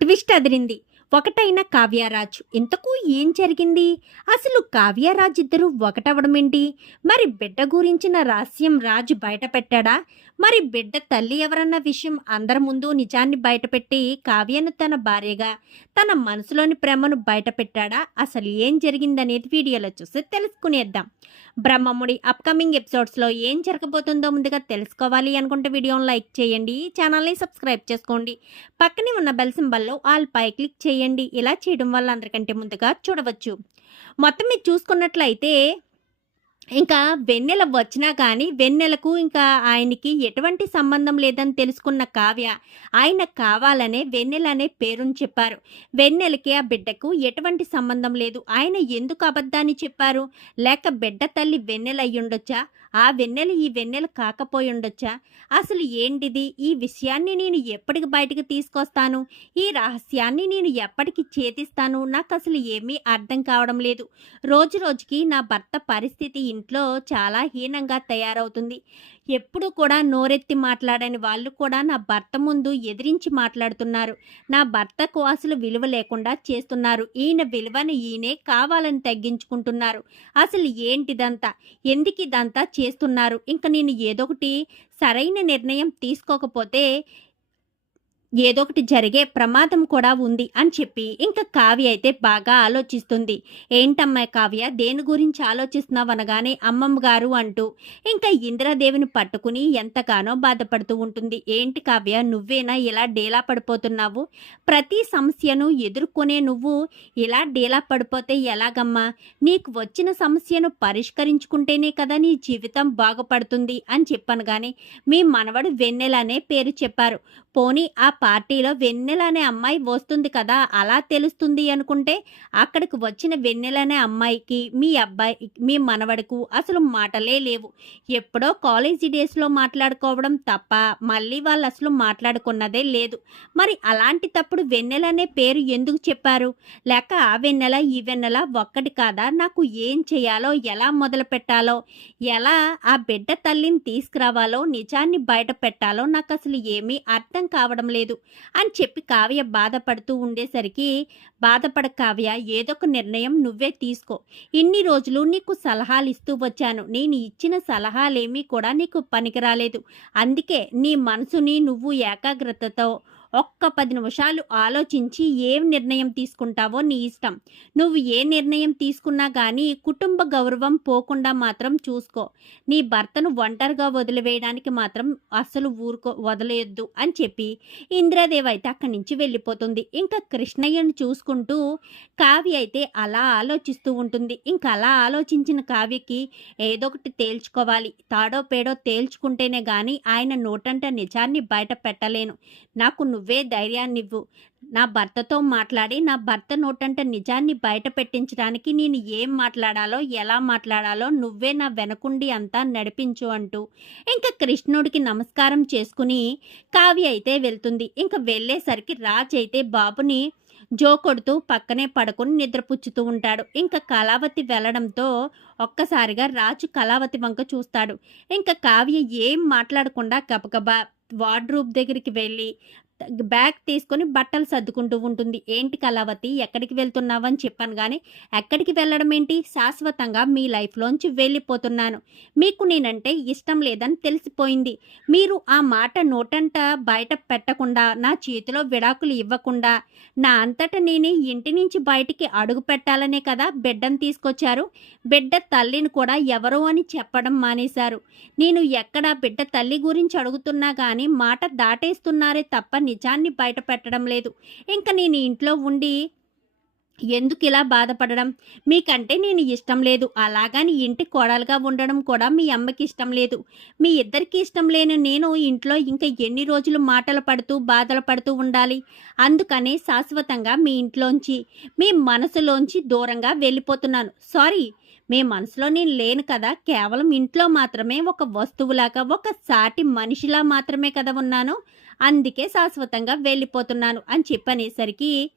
Twist అదిరింది. ఒకటైన కావ్యరాజ్. ఇంతకు ఏం జరిగింది? అసలు కావ్యరాజ్ ఇద్దరు ఒకటవడమేంటి మరి బిడ్డ గురించిన రహస్యం రాజు బయట పెట్టాడా మరి బిడ్డ తల్లి ఎవరన్న విషయం అందరి ముందు నిజాన్ని బయటపెట్టి కావ్యను తన భార్యగా తన మనసులోని ప్రేమను బయటపెట్టాడా? అసలు ఏం జరిగిందనేది వీడియోలో చూసి తెలుసుకునేద్దాం. బ్రహ్మముడి అప్కమింగ్ ఎపిసోడ్స్లో ఏం జరగబోతుందో ముందుగా తెలుసుకోవాలి అనుకుంటే వీడియోని లైక్ చేయండి ఛానల్ని సబ్స్క్రైబ్ చేసుకోండి. పక్కనే ఉన్న బెల్ సింబల్లో ఆల్ పై క్లిక్ చేయండి. ఇలా చేయడం వల్ల అందరికంటే ముందుగా చూడవచ్చు. మొత్తం మీరు చూసుకున్నట్లయితే ఇంకా వెన్నెల వచ్చినా కానీ వెన్నెలకు ఇంకా ఆయనకి ఎటువంటి సంబంధం లేదని తెలుసుకున్న కావ్య ఆయన కావాలనే వెన్నెల అనే పేరుని చెప్పారు. వెన్నెలకి ఆ బిడ్డకు ఎటువంటి సంబంధం లేదు. ఆయన ఎందుకు అబద్ధాన్ని చెప్పారు? లేక బిడ్డ తల్లి వెన్నెల అయ్యుండొచ్చా? ఆ వెన్నెల ఈ వెన్నెల కాకపోయి ఉండొచ్చా అసలు ఏంటిది? ఈ విషయాన్ని నేను ఎప్పటికి బయటకు తీసుకొస్తాను? ఈ రహస్యాన్ని నేను ఎప్పటికి చేతిస్తాను నాకు అసలు ఏమీ అర్థం కావడం లేదు. రోజు రోజుకి నా భర్త పరిస్థితి ఇంట్లో చాలా హీనంగా తయారవుతుంది. ఎప్పుడు కూడా నోరెత్తి మాట్లాడని వాళ్ళు కూడా నా భర్త ముందు ఎదిరించి మాట్లాడుతున్నారు. నా భర్తకు అసలు విలువ లేకుండా చేస్తున్నారు. ఈయన విలువను ఈయనే కావాలని తగ్గించుకుంటున్నారు. అసలు ఏంటిదంతా? ఎందుకు ఇదంతా చేస్తున్నారు? ఇంకా నేను ఏదొకటి సరైన నిర్ణయం తీసుకోకపోతే ఏదో ఒకటి జరిగే ప్రమాదం కూడా ఉంది అని చెప్పి ఇంకా కావ్య అయితే బాగా ఆలోచిస్తుంది. ఏంటమ్మా కావ్య దేని గురించి ఆలోచిస్తున్నావు అనగానే అమ్మమ్మ గారు అంటూ ఇంకా ఇంద్రదేవిని పట్టుకుని ఎంతగానో బాధపడుతూ ఉంటుంది. ఏంటి కావ్య నువ్వేనా ఇలా డేలా పడిపోతున్నావు? ప్రతి సమస్యను ఎదుర్కొనే నువ్వు ఇలా డేలా పడిపోతే ఎలాగమ్మా? నీకు వచ్చిన సమస్యను పరిష్కరించుకుంటేనే కదా నీ జీవితం బాగుపడుతుంది అని చెప్పాను కానీ మీ మనవడు వెన్నెలనే పేరు చెప్పారు. పోనీ ఆ పార్టీలో వెన్నెల అనే అమ్మాయి వస్తుంది కదా అలా తెలుస్తుంది అనుకుంటే అక్కడికి వచ్చిన వెన్నెల అనే అమ్మాయికి మీ అబ్బాయి మీ మనవడకు అసలు మాటలే లేవు. ఎప్పుడో కాలేజీ డేస్లో మాట్లాడుకోవడం తప్ప మళ్ళీ వాళ్ళు అసలు మాట్లాడుకున్నదే లేదు. మరి అలాంటి తప్పుడు వెన్నెల అనే పేరు ఎందుకు చెప్పారు? లేక ఆ వెన్నెల ఈ వెన్నెల ఒక్కటి కాదా? నాకు ఏం చేయాలో ఎలా మొదలు పెట్టాలో ఎలా ఆ బిడ్డ తల్లిని తీసుకురావాలో నిజాన్ని బయట పెట్టాలో నాకు అసలు ఏమీ అర్థం కావడం లేదు. అని చెప్పి కావ్య బాధపడుతూ ఉండేసరికి బాధపడ కావ్య ఏదొక నిర్ణయం నువ్వే తీసుకో. ఇన్ని రోజులు నీకు సలహాలు ఇస్తూ వచ్చాను. నేను ఇచ్చిన సలహాలేమీ కూడా నీకు పనికిరాలేదు. అందుకే నీ మనసుని నువ్వు ఏకాగ్రతతో ఒక్క పది నిమిషాలు ఆలోచించి ఏం నిర్ణయం తీసుకుంటావో నీ ఇష్టం. నువ్వు ఏ నిర్ణయం తీసుకున్నా కానీ కుటుంబ గౌరవం పోకుండా మాత్రం చూసుకో. నీ భర్తను ఒంటరిగా వదిలివేయడానికి మాత్రం అస్సలు ఊరుకో వదిలేయొద్దు అని చెప్పి ఇంద్రాదేవి అయితే అక్కడి నుంచి వెళ్ళిపోతుంది. ఇంకా కృష్ణయ్యను చూసుకుంటూ కావ్య అయితే అలా ఆలోచిస్తూ ఉంటుంది. ఇంకా అలా ఆలోచించిన కావ్యకి ఏదో ఒకటి తేల్చుకోవాలి. తాడో పేడో తేల్చుకుంటేనే కానీ ఆయన నోటంట నిజాన్ని బయట పెట్టలేను. నాకు నువ్వే ధైర్యాన్నివ్వు. నా భర్తతో మాట్లాడి నా భర్త నోటంట నిజాన్ని బయట పెట్టించడానికి నేను ఏం మాట్లాడాలో ఎలా మాట్లాడాలో నువ్వే నా వెనకుండి అంతా నడిపించు అంటూ. ఇంకా కృష్ణుడికి నమస్కారం చేసుకుని కావ్య అయితే వెళ్తుంది. ఇంకా వెళ్ళేసరికి రాజ్ అయితే బాబుని జో కొడుతూ పక్కనే పడుకుని నిద్రపుచ్చుతూ ఉంటాడు. ఇంకా కళావతి వెళ్ళడంతో ఒక్కసారిగా రాజు కళావతి వంక చూస్తాడు. ఇంకా కావ్య ఏం మాట్లాడకుండా గబగబా వార్డ్రూప్ దగ్గరికి వెళ్ళి బ్యాగ్ తీసుకొని బట్టలు సర్దుకుంటూ ఉంటుంది. ఏంటి కళావతి? ఎక్కడికి వెళ్తున్నావని చెప్పాను కానీ ఎక్కడికి వెళ్ళడం ఏంటి? శాశ్వతంగా మీ లైఫ్లోంచి వెళ్ళిపోతున్నాను. మీకు నేనంటే ఇష్టం లేదని తెలిసిపోయింది. మీరు ఆ మాట నోటంట బయట పెట్టకుండా నా చేతిలో విడాకులు ఇవ్వకుండా నా అంతట నేనే ఇంటి నుంచి బయటికి అడుగు పెట్టాలనే కదా బిడ్డను తీసుకొచ్చారు. బిడ్డ తల్లిని కూడా ఎవరు అని చెప్పడం మానేశారు. నేను ఎక్కడ బిడ్డ తల్లి గురించి అడుగుతున్నా కానీ మాట దాటేస్తున్నారే తప్ప నిజాన్ని బయట పెట్టడం లేదు. ఇంకా నేను ఇంట్లో ఉండి ఎందుకు ఇలా బాధపడడం? మీకంటే నేను ఇష్టం లేదు. అలాగని ఇంటి కోడలుగా ఉండడం కూడా మీ అమ్మకి ఇష్టం లేదు. మీ ఇద్దరికి ఇష్టం లేని నేను ఇంట్లో ఇంకా ఎన్ని రోజులు మాటలు పడుతూ బాధలు పడుతూ ఉండాలి? అందుకనే శాశ్వతంగా మీ ఇంట్లోంచి మీ మనసులోంచి దూరంగా వెళ్ళిపోతున్నాను. సారీ మీ మనసులో నేను లేను కదా కేవలం ఇంట్లో మాత్రమే ఒక వస్తువులాగా ఒక సాటి మనిషిలా మాత్రమే కదా ఉన్నాను. అందుకే శాశ్వతంగా వెళ్ళిపోతున్నాను అని చెప్పనేసరికి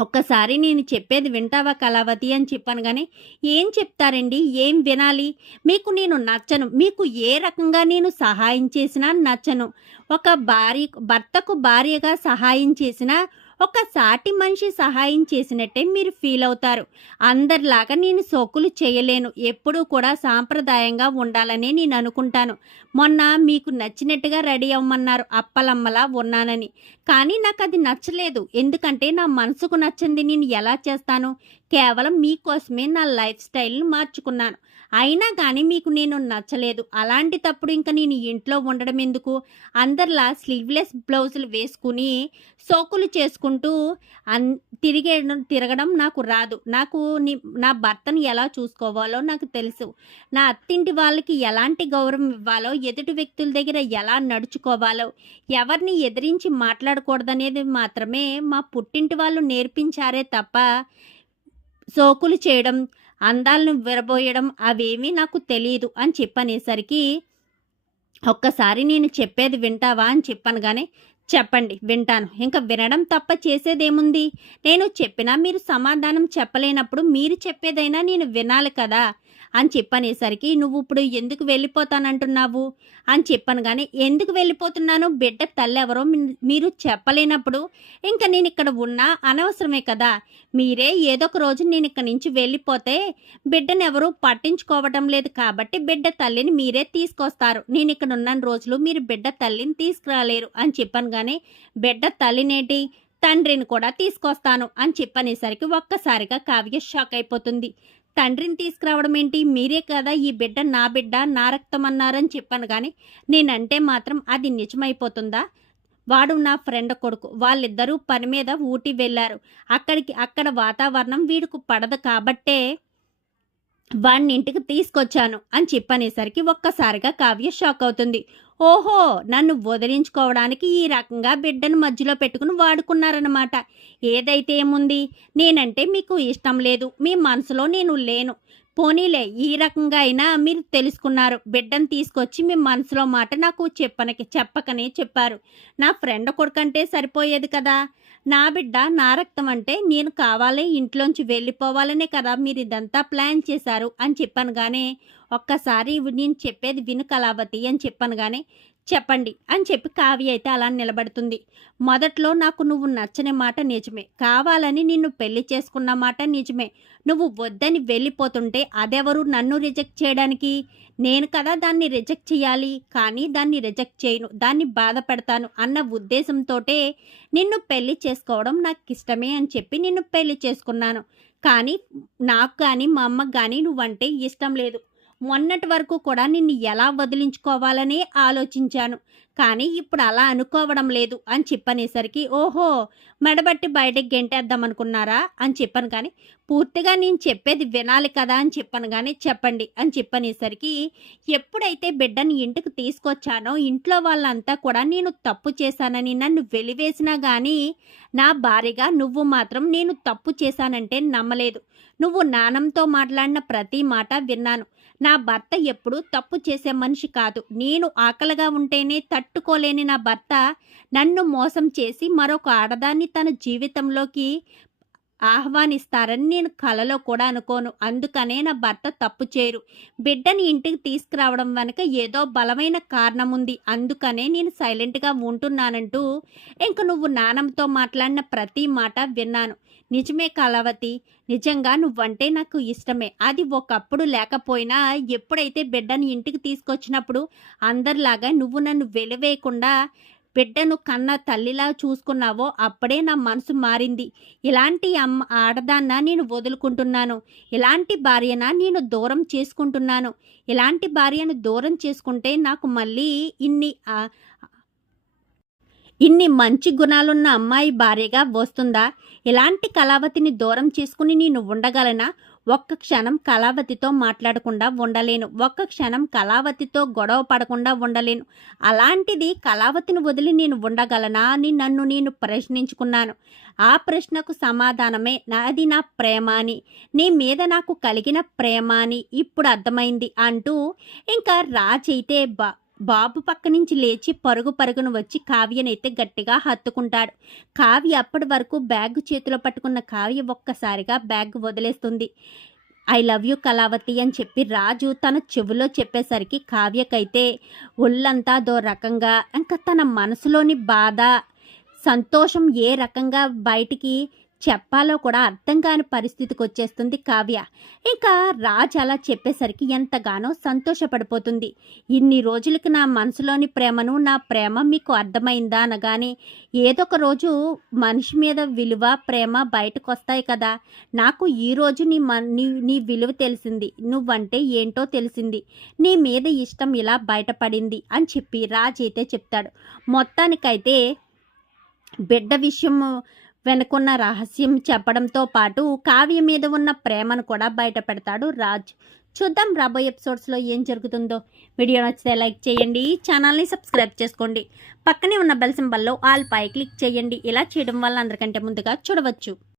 ఒక్కసారి నేను చెప్పేది వింటావా కళావతి అని చెప్పాను కానీ ఏం చెప్తారండి? ఏం వినాలి? మీకు నేను నచ్చను. మీకు ఏ రకంగా నేను సహాయం చేసినా నచ్చను. ఒక భార్య భర్తకు భార్యగా సహాయం చేసినా ఒక సాటి మనిషి సహాయం చేసినట్టే మీరు ఫీల్ అవుతారు. అందరిలాగా నేను సోకులు చేయలేను. ఎప్పుడూ కూడా సాంప్రదాయంగా ఉండాలని నేను అనుకుంటాను. మొన్న మీకు నచ్చినట్టుగా రెడీ అవ్వమన్నారు అప్పలమ్మలా ఉన్నానని. కానీ నాకు అది నచ్చలేదు. ఎందుకంటే నా మనసుకు నచ్చింది నేను ఎలా చేస్తాను? కేవలం మీకోసమే నా లైఫ్ స్టైల్ని మార్చుకున్నాను. అయినా కానీ మీకు నేను నచ్చలేదు. అలాంటి తప్పుడు ఇంకా నేను ఇంట్లో ఉండడం ఎందుకు? అందరిలా స్లీవ్లెస్ బ్లౌజులు వేసుకుని సోకులు చేసుకుంటూ అన్ తిరిగే తిరగడం నాకు రాదు. నాకు నా భర్తను ఎలా చూసుకోవాలో నాకు తెలుసు. నా అత్తింటి వాళ్ళకి ఎలాంటి గౌరవం ఇవ్వాలో ఎదుటి వ్యక్తుల దగ్గర ఎలా నడుచుకోవాలో ఎవరిని ఎదిరించి మాట్లాడకూడదనేది మాత్రమే మా పుట్టింటి వాళ్ళు నేర్పించారే తప్ప సోకులు చేయడం అందాలను విరబోయడం అవేమీ నాకు తెలియదు అని చెప్పనేసరికి ఒక్కసారి నేను చెప్పేది వింటావా? అని చెప్పాను కానీ చెప్పండి వింటాను. ఇంకా వినడం తప్ప చేసేదేముంది? నేను చెప్పినా మీరు సమాధానం చెప్పలేనప్పుడు మీరు చెప్పేదైనా నేను వినాలి కదా? అని చెప్పనేసరికి నువ్వు ఇప్పుడు ఎందుకు వెళ్ళిపోతానంటున్నావు? అని చెప్పాను కానీ ఎందుకు వెళ్ళిపోతున్నాను? బిడ్డ తల్లి ఎవరో మీరు చెప్పలేనప్పుడు ఇంకా నేను ఇక్కడ ఉన్నా అనవసరమే కదా. మీరే ఏదో ఒక రోజు నేను ఇక్కడ నుంచి వెళ్ళిపోతే బిడ్డను ఎవరూ పట్టించుకోవటం లేదు కాబట్టి బిడ్డ తల్లిని మీరే తీసుకొస్తారు. నేను ఇక్కడ ఉన్న రోజులు మీరు బిడ్డ తల్లిని తీసుకురాలేరు. అని చెప్పాను కానీ బిడ్డ తల్లినేటి తండ్రిని కూడా తీసుకొస్తాను. అని చెప్పనేసరికి ఒక్కసారిగా కావ్య షాక్ అయిపోతుంది. తండ్రిని తీసుకురావడం ఏంటి? మీరే కదా ఈ బిడ్డ నా బిడ్డ నా రక్తం అన్నారని చెప్పాను కానీ నేనంటే మాత్రం అది నిజమైపోతుందా? వాడు నా ఫ్రెండ్ కొడుకు. వాళ్ళిద్దరూ పని మీద ఊటీ వెళ్ళారు. అక్కడికి అక్కడ వాతావరణం వీడికి పడదు కాబట్టే వాణ్ణి ఇంటికి తీసుకొచ్చాను అని చెప్పనేసరికి ఒక్కసారిగా కావ్య షాక్ అవుతుంది. ఓహో నన్ను వదిలించుకోవడానికి ఈ రకంగా బిడ్డను మధ్యలో పెట్టుకుని వాడుకున్నారనమాట ఏదైతే ఏముంది? నేనంటే మీకు ఇష్టం లేదు. మీ మనసులో నేను లేను. పోనీలే ఈ రకంగా అయినా మీరు తెలుసుకున్నారు. బిడ్డను తీసుకొచ్చి మీ మనసులో మాట నాకు చెప్పనకి చెప్పకనే చెప్పారు. నా ఫ్రెండ్ కొడుకంటే సరిపోయేది కదా. నా బిడ్డ నా రక్తం అంటే నేను కావాలి ఇంట్లోంచి వెళ్ళిపోవాలనే కదా మీరు ఇదంతా ప్లాన్ చేశారు అని చెప్పాను కానీ ఒక్కసారి నేను చెప్పేది విను కళావతి అని చెప్పాను కానీ చెప్పండి అని చెప్పి కావ్య అయితే అలా నిలబడుతుంది. మొదట్లో నాకు నువ్వు నచ్చని మాట నిజమే. కావాలని నిన్ను పెళ్ళి చేసుకున్న మాట నిజమే. నువ్వు వద్దని వెళ్ళిపోతుంటే అదెవరు నన్ను రిజెక్ట్ చేయడానికి? నేను కదా దాన్ని రిజెక్ట్ చేయాలి కానీ దాన్ని రిజెక్ట్ చేయను. దాన్ని బాధ పెడతాను అన్న ఉద్దేశంతోటే నిన్ను పెళ్ళి చేసుకోవడం నాకు ఇష్టమే అని చెప్పి నిన్ను పెళ్ళి చేసుకున్నాను. కానీ నాకు కానీ మా అమ్మకు కానీ నువ్వంటే ఇష్టం లేదు. మొన్నటి వరకు కూడా నిన్ను ఎలా వదిలించుకోవాలని ఆలోచించాను. కానీ ఇప్పుడు అలా అనుకోవడం లేదు అని చెప్పనేసరికి ఓహో మెడబట్టి బయటకు గెంటేద్దాం అనుకున్నారా అని చెప్పాను కానీ పూర్తిగా నేను చెప్పేది వినాలి కదా అని చెప్పాను కానీ చెప్పండి అని చెప్పనేసరికి ఎప్పుడైతే బిడ్డని ఇంటికి తీసుకొచ్చానో ఇంట్లో వాళ్ళంతా కూడా నేను తప్పు చేశానని నన్ను వెలివేసినా కానీ నా భార్యగా నువ్వు మాత్రం నేను తప్పు చేశానంటే నమ్మలేదు. నువ్వు నానంతో మాట్లాడిన ప్రతి మాట విన్నాను. నా భర్త ఎప్పుడూ తప్పు చేసే మనిషి కాదు. నేను ఆకలిగా ఉంటేనే తట్టుకోలేని నా భర్త నన్ను మోసం చేసి మరొక ఆడదాన్ని తన జీవితంలోకి ఆహ్వానిస్తారని నేను కలలో కూడా అనుకోను. అందుకనే నా భర్త తప్పు చేయరు. బిడ్డని ఇంటికి తీసుకురావడం వెనక ఏదో బలమైన కారణం ఉంది అందుకనే నేను సైలెంట్గా ఉంటున్నానంటూ ఇంక నువ్వు నానంతో మాట్లాడిన ప్రతి మాట విన్నాను. నిజమే కళావతి. నిజంగా నువ్వంటే నాకు ఇష్టమే. అది ఒకప్పుడు లేకపోయినా ఎప్పుడైతే బిడ్డని ఇంటికి తీసుకొచ్చినప్పుడు అందరిలాగా నువ్వు నన్ను వెలివేయకుండా బిడ్డను కన్న తల్లిలా చూసుకున్నావో అప్పుడే నా మనసు మారింది. ఇలాంటి అమ్మ ఆడదాన్న నేను వదులుకుంటున్నాను. ఇలాంటి భార్యన నేను దూరం చేసుకుంటున్నాను. ఇలాంటి భార్యను దూరం చేసుకుంటే నాకు మళ్ళీ ఇన్ని ఇన్ని మంచి గుణాలున్న అమ్మాయి భార్యగా వస్తుందా? ఇలాంటి కళావతిని దూరం చేసుకుని నేను ఉండగలనా? ఒక్క క్షణం కళావతితో మాట్లాడకుండా ఉండలేను. ఒక్క క్షణం కళావతితో గొడవ పడకుండా ఉండలేను. అలాంటిది కళావతిని వదిలి నేను ఉండగలనా అని నన్ను నేను ప్రశ్నించుకున్నాను. ఆ ప్రశ్నకు సమాధానమే నాది నా ప్రేమ అని నీ మీద నాకు కలిగిన ప్రేమ అని ఇప్పుడు అర్థమైంది అంటూ ఇంకా రాజైతే బా బాబు పక్క నుంచి లేచి పరుగు పరుగును వచ్చి కావ్యనైతే గట్టిగా హత్తుకుంటాడు. కావ్య అప్పటి వరకు బ్యాగ్ చేతిలో పట్టుకున్న కావ్య ఒక్కసారిగా బ్యాగ్ వదిలేస్తుంది. ఐ లవ్ యూ కళావతి అని చెప్పి రాజు తన చెవిలో చెప్పేసరికి కావ్యకైతే ఒళ్ళంతా దో రకంగా ఇంకా తన మనసులోని బాధ సంతోషం ఏ రకంగా బయటికి చెప్పాలో కూడా అర్థం కాని పరిస్థితికి వచ్చేస్తుంది కావ్య. ఇంకా రాజ్ అలా చెప్పేసరికి ఎంతగానో సంతోషపడిపోతుంది. ఇన్ని రోజులకి నా మనసులోని ప్రేమను నా ప్రేమ మీకు అర్థమైందా అనగానే ఏదో ఒక రోజు మనిషి మీద విలువ ప్రేమ బయటకు వస్తాయి కదా. నాకు ఈ రోజు నీ మన నీ నీ విలువ తెలిసింది. నువ్వంటే ఏంటో తెలిసింది. నీ మీద ఇష్టం ఇలా బయటపడింది అని చెప్పి రాజ్ అయితే చెప్తాడు. మొత్తానికైతే బిడ్డ విషయం వెనుకున్న రహస్యం చెప్పడంతో పాటు కావ్య మీద ఉన్న ప్రేమను కూడా బయట పెడతాడు రాజ్. చూద్దాం రాబోయే ఎపిసోడ్స్లో ఏం జరుగుతుందో. వీడియో నచ్చితే లైక్ చేయండి ఛానల్ని సబ్స్క్రైబ్ చేసుకోండి. పక్కనే ఉన్న బెల్ సింబల్లో ఆల్ పై క్లిక్ చేయండి. ఇలా చేయడం వల్ల అందరికంటే ముందుగా చూడవచ్చు.